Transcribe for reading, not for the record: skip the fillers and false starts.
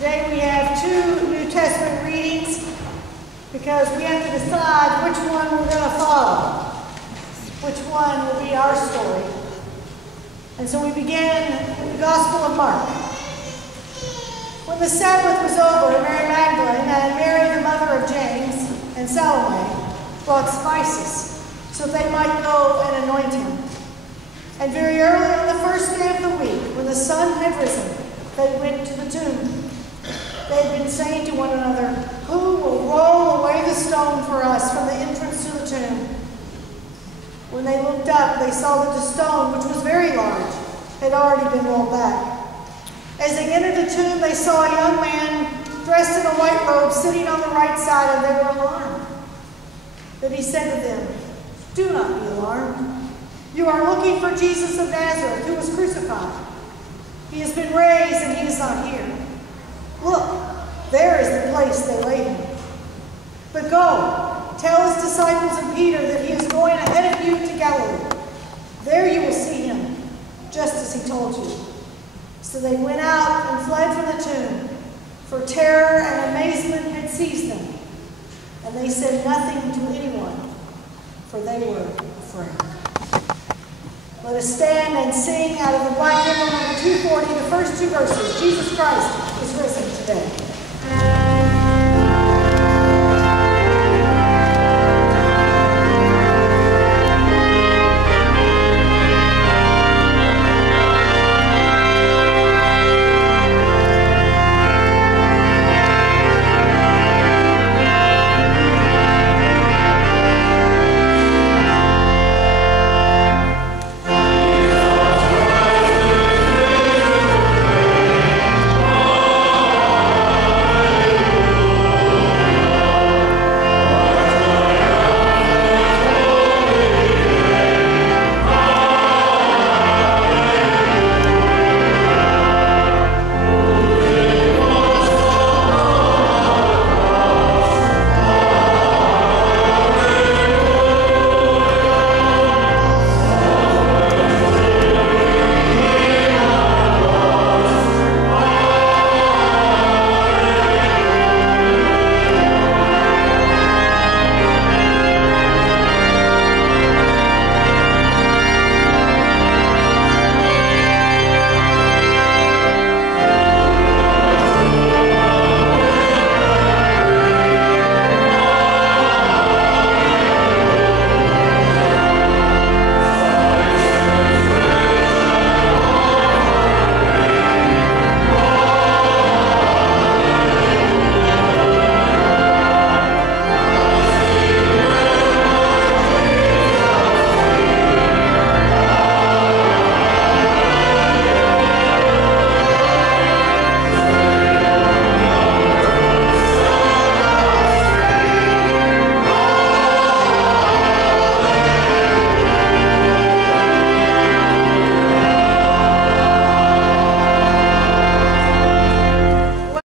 Today we have two New Testament readings because we have to decide which one we're going to follow, which one will be our story. And so we begin with the Gospel of Mark. When the Sabbath was over, Mary Magdalene and Mary, the mother of James, and Salome brought spices so they might go and anoint him. And very early on the first day of the week, when the sun had risen, they went to the tomb. They had been saying to one another, "Who will roll away the stone for us from the entrance to the tomb?" When they looked up, they saw that the stone, which was very large, had already been rolled back. As they entered the tomb, they saw a young man dressed in a white robe sitting on the right side, and they were alarmed. But he said to them, "Do not be alarmed. You are looking for Jesus of Nazareth, who was crucified. He has been raised, and he is not here. Look, there is the place they laid him. But go, tell his disciples and Peter that he is going ahead of you to Galilee. There you will see him, just as he told you." So they went out and fled from the tomb, for terror and amazement had seized them. And they said nothing to anyone, for they were afraid. Let us stand and sing out of the Black Hymn number 240, the first two verses. Jesus Christ is risen today.